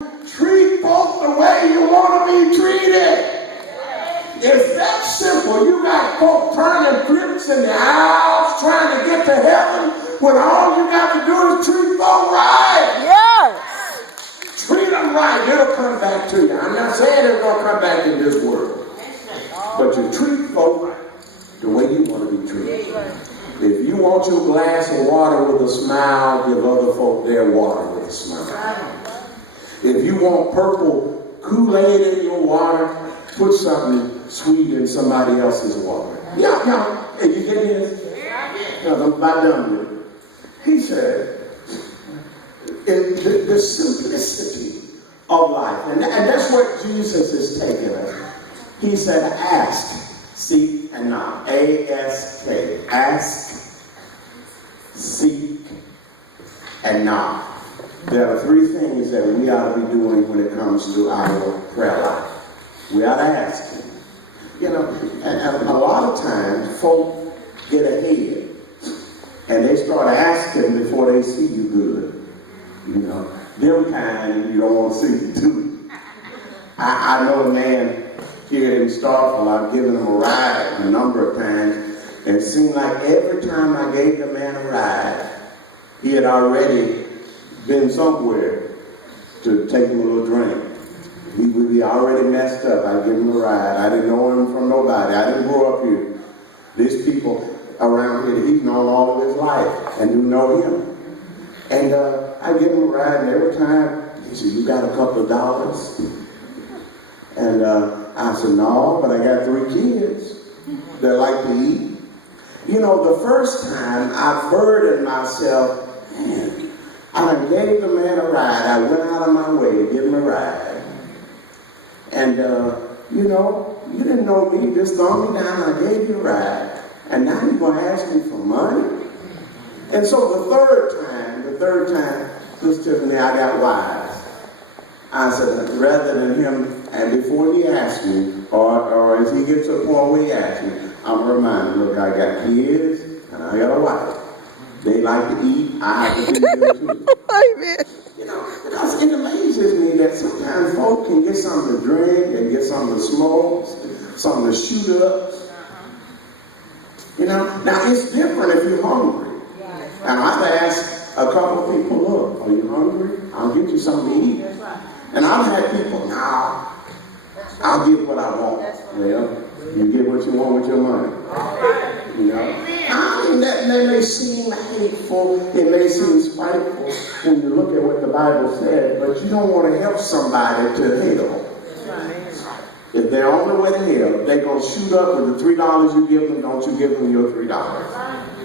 treat folk the way you want to be treated. It's that simple. You got folk turning flips in the aisles trying to get to heaven when all you got to do is treat folk right. Yes. Treat them right. It'll come back to you. I'm not saying it's going to come back in this world. But you treat folk right the way you want to be treated. If you want your glass of water with a smile, give other folk their water with a smile. If you want purple Kool-Aid in your water, put something sweet in somebody else's water. Yeah, hey, you get this? No, I'm about done with it. He said, the simplicity of life, and that's what Jesus is taking us. He said, ask, seek, and knock. A-S-K. Ask, seek, and knock. There are three things that we ought to be doing when it comes to our prayer life. We ought to ask him. You know, and a lot of times folk get ahead and they start asking before they see you good. You know, them kind you don't want to see you too. I know a man here in Starkville, I've given him a ride a number of times, and it seemed like every time I gave the man a ride, he had already been somewhere to take him a little drink. He would be already messed up. I'd give him a ride. I didn't know him from nobody. I didn't grow up here. These people around here, he's known all of his life and do know him. And I give him a ride, and every time he said, "You got a couple of dollars?" And I said, "No, but I got 3 kids that like to eat." You know, the first time I burdened myself, man, I gave the man a ride. I went out of my way to give him a ride. And, you know, you didn't know me, just throw me down, I gave you a ride. And now you're going to ask me for money? And so the third time, just tells me I got wise. I said, rather than him, and before he asked me, or as he gets to a point where he asks me, I'm going to remind him, look, I got kids, and I got a wife. They like to eat, I have to feed them too. Amen. You know, because it amazes me that sometimes folk can get something to drink and get something to smoke, something to shoot up. You know, now it's different if you're hungry. And I've asked a couple of people, look, are you hungry? I'll get you something to eat. And I've had people, nah, I'll get what I want. Well, you get what you want with your money. You know? I mean, that may seem hateful, it may seem spiteful when you look at what the Bible said, but you don't want to help somebody to hell. If they're on their way to hell, they're going to shoot up with the $3 you give them, don't you give them your $3.